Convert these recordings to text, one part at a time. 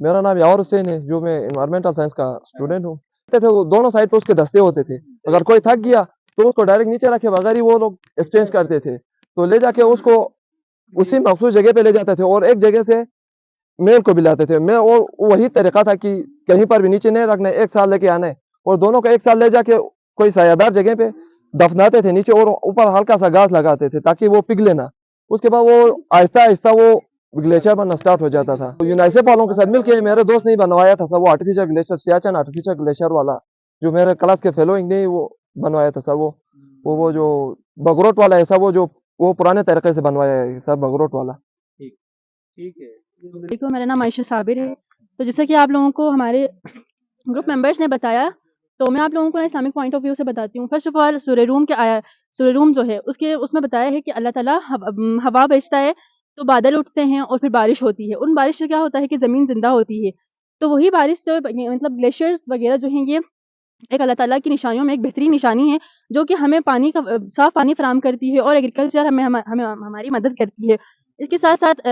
मेरा नाम यावर हुसैन है, जो मैं इन्वायरमेंटल साइंस का स्टूडेंट हूँ। थे वो दोनों साइड पे उसके दस्ते होते थे, अगर कोई थक गया तो उसको डायरेक्ट नीचे रखे बगैर ही वो लोग एक्सचेंज करते थे, तो ले जाके उसको उसी मखसूस जगह पे ले जाते थे और एक जगह से मेल को भी लाते थे। मैं और वही तरीका था कि कहीं पर भी नीचे नहीं रखना है, एक साल लेके आना है और दोनों को एक साल ले जाके कोई सायादार जगह पे दफनाते थे नीचे और ऊपर हल्का सा घास लगाते थे ताकि वो पिघले ना। उसके बाद वो आहिस्ता आहिस्ता वो ग्लेशियर बनना स्टार्ट हो जाता था। तो यूनाइसेफ वालों के साथ मिलकर मेरे दोस्त ने बनवाया था सर, वो artificial glacier, Siachen artificial glacier वाला, जो मेरे क्लास के फेलोइंग ने वो बनवाया था सर। वो जो बगरोट वाला है सर, वो पुराने तरीके से बनवाया है सर, बगरोट वाला। ठीक ठीक है। देखो, मेरा नाम आयशा साबिर है। तो जैसा कि आप लोगों को हमारे ग्रुप मेंबर्स ने बताया, तो मैं आप लोगों को इस्लामिक पॉइंट ऑफ व्यू से बताती हूँ। फर्स्ट ऑफ ऑल सूरह रूम के आया, सूरह रूम जो है उसमें बताया है कि अल्लाह ताला हवा भेजता है तो बादल उठते हैं और फिर बारिश होती है। उन बारिश से क्या होता है कि ज़मीन ज़िंदा होती है। तो वही बारिश जो मतलब ग्लेशियर्स वगैरह जो हैं, ये एक अल्लाह ताला की निशानियों में एक बेहतरीन निशानी है, जो कि हमें पानी का साफ़ पानी फराहम करती है और एग्रीकल्चर हमें हमारी मदद करती है। इसके साथ साथ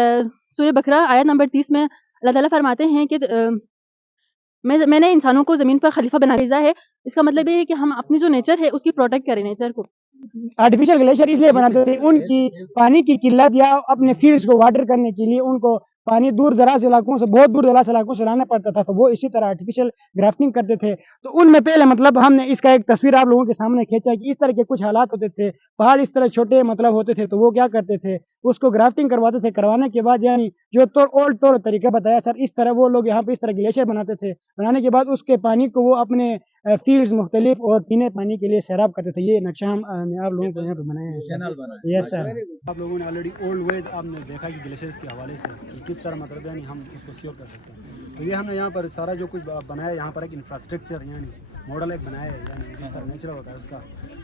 सूरह बकरा आयत नंबर 30 में अल्लाह ताला फरमाते हैं कि मैंने इंसानों को ज़मीन पर खलीफा बना भेजा है। इसका मतलब ये है कि हम अपनी जो नेचर है उसकी प्रोटेक्ट करें, नेचर को। आर्टिफिशियल ग्लेशियर इसलिए बनाते थे उनकी पानी की किल्लत या अपने फील्ड्स को वाटर करने के लिए उनको पानी दूर दराज इलाकों से, बहुत दूर दराज इलाकों से लाना पड़ता था, तो वो इसी तरह आर्टिफिशियल ग्राफ्टिंग करते थे। तो उनमें पहले मतलब हमने इसका एक तस्वीर आप लोगों के सामने खींचा कि इस तरह के कुछ हालात होते थे, पहाड़ इस तरह छोटे मतलब होते थे, तो वो क्या करते थे, उसको ग्राफ्टिंग करवाते थे। करवाने के बाद यानी जो ओल्ड तौर तरीका बताया सर, इस तरह वो लोग यहाँ पे इस तरह ग्लेशियर बनाते थे। बनाने के बाद उसके पानी को वो अपने फील्ड्स मुख्तलिफ और पीने पानी के लिए सैराब करते थे। ये नक्शा हम आप लोगों को यहाँ पे बनाया है सर। Yes sir. आप लोगों ने ऑलरेडी ओल्ड वे आपने देखा कि ग्लेशियर्स के हवाले से कि किस तरह मतलब यानी हम उसको सिक्योर कर सकते हैं। तो ये हमने यहाँ पर सारा जो कुछ बनाया, यहाँ पर एक इंफ्रास्ट्रक्चर यानी मॉडल एक बनाया है, यानी जिस तरह नेचुरल होता है उसका।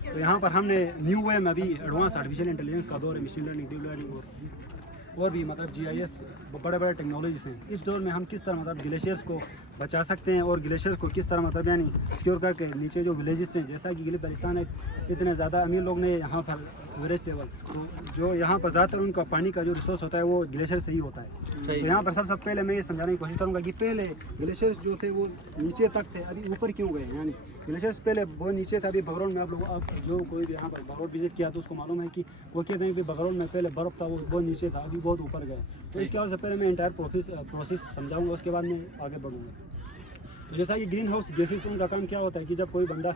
तो यहाँ पर हमने न्यू वे में अभी एडवांस आर्टिफिशियल इंटेलिजेंस का दौर है, मशीन लर्निंग, डीप लर्निंग और भी मतलब GIS बड़े बड़े टेक्नोलॉजीज हैं। इस दौर में हम किस तरह मतलब ग्लेशियर्स को बचा सकते हैं और ग्लेशियर्स को किस तरह मतलब यानी सिक्योर करके नीचे जो विलेजेस हैं, जैसा कि गिलगित बल्तिस्तान है, इतने ज़्यादा अमीर लोग ने यहाँ पर एवरेज लेवल, तो जो यहाँ पर ज़्यादातर उनका पानी का जो रिसोर्स होता है वो ग्लेशियर से ही होता है। तो यहाँ पर सबसे पहले मैं ये समझाने की कोशिश करूँगा कि पहले ग्लेशियर्स जो थे वो नीचे तक थे, अभी ऊपर क्यों गए। यानी ग्लेशियर्स पहले बहुत नीचे था। अभी बगरोल में आप लोग जो कोई भी यहाँ पर बगरोल विजिट किया तो उसको मालूम है कि वो कहते हैं कि बगरोल में पहले बर्फ़ था, वो बहुत नीचे था, अभी बहुत ऊपर गए। तो इसके वजह से पहले मैं इंटायर प्रोसेस समझाऊंगा, उसके बाद मैं आगे बढ़ूँगा। तो जैसा ये ग्रीन हाउस गैसेस, उनका काम क्या होता है कि जब कोई बंदा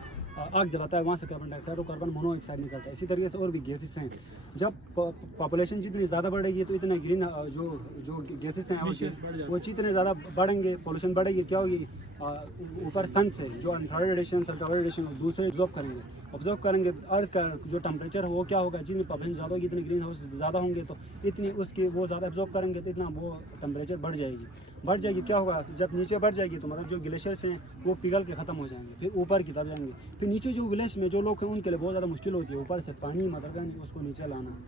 आग जलाता है वहाँ से कार्बन डाइऑक्साइड और कार्बन मोनोऑक्साइड निकलता है। इसी तरीके से और भी गैसेस हैं। जब पॉपुलेशन जितनी ज़्यादा बढ़ेगी तो इतने ग्रीन जो गैसेस हैं वो जितने ज़्यादा बढ़ेंगे, पॉल्यूशन बढ़ेगी, क्या होगी, ऊपर सन से जो इंफ्रारेड रेडिएशन, अल्ट्रावायलेट रेडिएशन दूसरे ऑब्जर्व करेंगे अर्थ का जो टेम्परेचर है वो क्या होगा, जितनी पॉपुलेशन ज़्यादा होगी, इतने ग्रीन हाउस ज़्यादा होंगे तो इतनी उसकी वो ज़्यादा ऑब्जर्व करेंगे तो इतना वो टेम्परेचर बढ़ जाएगी। क्या होगा, जब नीचे बढ़ जाएगी तो मतलब जो ग्लेशियर्स हैं वो पिघल के ख़त्म हो जाएंगे, फिर ऊपर की तरफ जाएंगे। फिर नीचे जो विलेज में जो लोग हैं उनके लिए बहुत ज़्यादा मुश्किल होती है ऊपर से पानी मतलब यानी उसको नीचे लाना।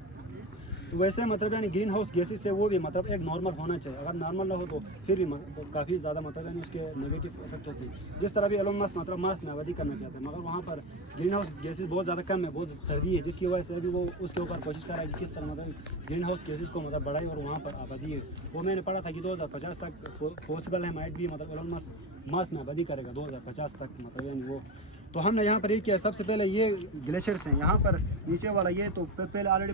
तो वैसे मतलब यानी ग्रीन हाउस गैसेस से वो भी मतलब एक नॉर्मल होना चाहिए। अगर नॉर्मल ना हो तो फिर भी काफ़ी ज़्यादा मतलब यानी उसके नेगेटिव इफेक्ट होते हैं। जिस तरह भी एलोन मस्क मतलब मार्स में आबादी करना चाहते हैं, मगर वहाँ पर ग्रीन हाउस गैसेस बहुत ज़्यादा कम है, बहुत सर्दी है, जिसकी वजह से अभी वो उसके ऊपर कोशिश कर रहा है कि किस तरह मतलब ग्रीन हाउस गैसेस को मतलब बढ़ाई और वहाँ पर आबादी है। वो मैंने पढ़ा था कि 2050 तक पॉसिबल है, माइट भी मतलब एलोन मस्क मार्स में आबादी करेगा 2050 तक मतलब यानी वो। तो हमने यहाँ पर ये किया, सबसे पहले ये ग्लेशियर्स हैं यहाँ पर नीचे वाला, ये तो पहले ऑलरेडी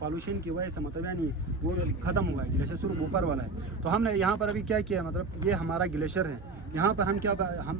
पॉल्यूशन की वजह से मतलब यानी वो ख़त्म हुआ है, ग्लेशियर सिर्फ ऊपर वाला है। तो हमने यहाँ पर अभी क्या किया, मतलब ये हमारा ग्लेशियर है, यहाँ पर हम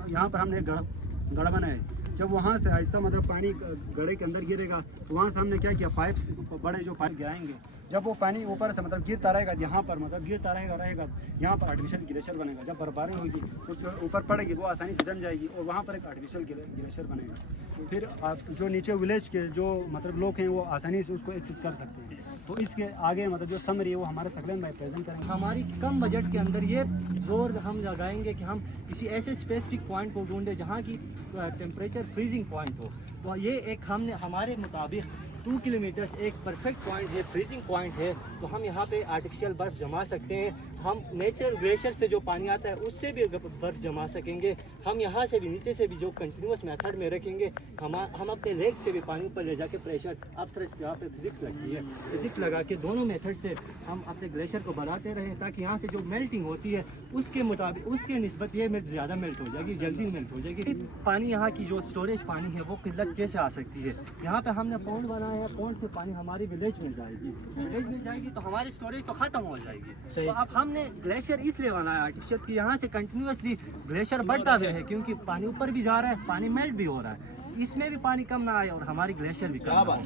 यहाँ पर हमने गढ़ बनाया है। जब वहाँ से आहिस्ता मतलब पानी गड्ढे के अंदर गिरेगा तो वहाँ से हमने क्या किया, पाइप्स, बड़े जो पाइप गिराएंगे, जब वो पानी ऊपर से मतलब गिरता रहेगा, यहाँ पर मतलब गिरता रहेगा यहाँ पर आर्टिफिशियल ग्लेशियर बनेगा। जब बर्फबारी होगी उस ऊपर पड़ेगी वो आसानी से जम जाएगी और वहाँ पर एक आर्टिफिशियल ग्लेशियर बनेगा। फिर आप जो नीचे विलेज के जो मतलब लोग हैं वो आसानी से उसको एक्सेस कर सकते हैं। तो इसके आगे मतलब जो समरी है वो हमारे सकलेन भाई प्रेजेंट करेंगे। हमारी कम बजट के अंदर ये जोर हम लगाएंगे कि हम किसी ऐसे स्पेसिफिक पॉइंट को ढूंढे जहाँ की टेम्परेचर फ्रीजिंग पॉइंट हो। तो ये एक हमने हमारे मुताबिक 2 किलोमीटर एक परफेक्ट पॉइंट है, फ्रीजिंग पॉइंट है, तो हम यहाँ पे आर्टिफिशियल बर्फ़ जमा सकते हैं। हम नेचुरल ग्लेशियर से जो पानी आता है उससे भी बर्फ़ जमा सकेंगे। हम यहाँ से भी नीचे से भी जो कंटिन्यूस मेथड में रखेंगे, हम अपने लेग से भी पानी ऊपर ले जाके प्रेशर आफ्टर यहाँ पे फिजिक्स लगती है, फिजिक्स लगा के दोनों मेथड से हम अपने ग्लेशियर को बढ़ाते रहें ताकि यहाँ से जो मेल्टिंग होती है उसके मुताबिक उसके निस्बत ये मेल्ट ज़्यादा मेल्ट हो जाएगी, जल्दी मेल्ट हो जाएगी। पानी यहाँ की जो स्टोरेज पानी है वो किल्लत कैसे आ सकती है। यहाँ पे हमने पॉन्ड बनाया है, पॉन्ड से पानी हमारी विलेज में जाएगी, विलेज में जाएगी तो हमारी स्टोरेज तो ख़त्म हो जाएगी। तो अब हमने ग्लेशियर इसलिए बनाया आर्टिफिशियल कि यहाँ से कंटिन्यूसली ग्लेशियर बढ़ता हुआ है, क्योंकि पानी ऊपर भी जा रहा है, पानी मेल्ट भी हो रहा है, इसमें भी पानी कम ना आए और हमारी ग्लेशियर भी कम ना हो।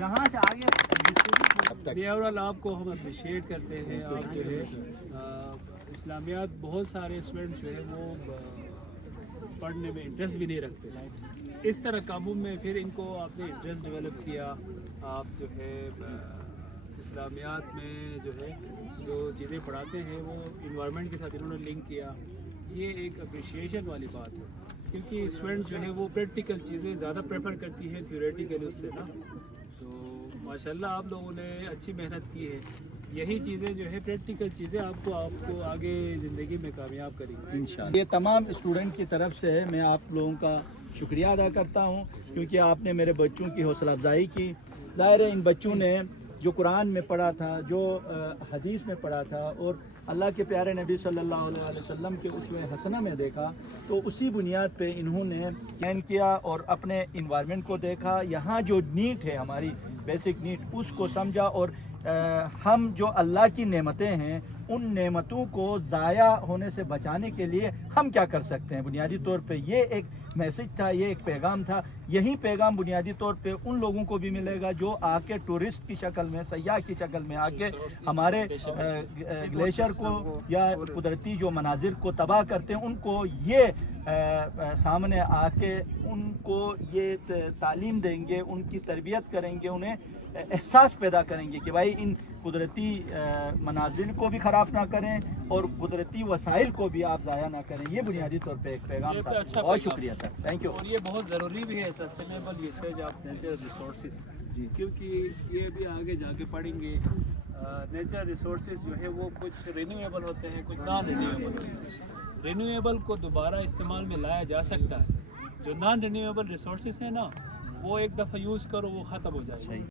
यहाँ से आगे ओवरऑल आपको हम अप्रिशिएट करते हैं। आप जो है इस्लामियात बहुत सारे स्टूडेंट्स जो है वो पढ़ने में इंटरेस्ट भी नहीं रखते। इस तरह काबू में फिर इनको आपने इंटरेस्ट डेवलप किया। आप जो है इस्लामियात में जो है जो चीज़ें पढ़ाते हैं वो इन्वायरमेंट के साथ इन्होंने लिंक किया। ये एक अप्रिशिएशन वाली बात है, क्योंकि स्टूडेंट जो है वो प्रैक्टिकल चीज़ें ज़्यादा प्रेफर करती है थ्योरेटिकल उससे ना। तो माशाल्लाह आप लोगों ने अच्छी मेहनत की है। यही चीज़ें जो है प्रैक्टिकल चीज़ें आपको आगे ज़िंदगी में कामयाब करेंगी इंशाल्लाह। ये तमाम स्टूडेंट की तरफ से है, मैं आप लोगों का शुक्रिया अदा करता हूँ, क्योंकि आपने मेरे बच्चों की हौसला अफजाई की। ज़ाहिर है इन बच्चों ने जो कुरान में पढ़ा था, जो हदीस में पढ़ा था और अल्लाह के प्यारे नबी सल्लल्लाहु अलैहि वसल्लम के उसवे हसना में देखा, तो उसी बुनियाद पे इन्होंने प्लान किया और अपने इन्वायरमेंट को देखा। यहाँ जो नीड है हमारी बेसिक नीड, उसको समझा और हम जो अल्लाह की नेमतें हैं उन नेमतों को ज़ाया होने से बचाने के लिए हम क्या कर सकते हैं। बुनियादी तौर पे ये एक मैसेज था, ये एक पैगाम था। यही पैगाम बुनियादी तौर पे उन लोगों को भी मिलेगा जो आके टूरिस्ट की शक्ल में, सयाह की शक्ल में आके हमारे ग्लेशियर को या कुदरती जो मनाजिर को तबाह करते हैं, उनको ये सामने आके उनको ये तालीम देंगे, उनकी तरबियत करेंगे, उन्हें एहसास पैदा करेंगे कि भाई इन कुदरती मनाजिल को भी ख़राब ना करें और कुदरती वसाइल को भी आप ज़ाया ना करें। ये बुनियादी तौर पे एक पैगाम था। अच्छा बहुत शुक्रिया सर, थैंक यू। और ये बहुत ज़रूरी भी है sustainable usage of natural resources जी, क्योंकि ये भी आगे जाके पढ़ेंगे। नेचुरल रिसोर्सेज जो है वो कुछ रिन्यूएबल होते हैं, कुछ नॉन रिन्यूएबल चीज़ें। रिन्यूएबल को दोबारा इस्तेमाल में लाया जा सकता है, जो नॉन रिन्यूएबल रिसोर्सेज है ना, वो एक दफ़ा यूज़ करो वो ख़त्म हो जाएगा।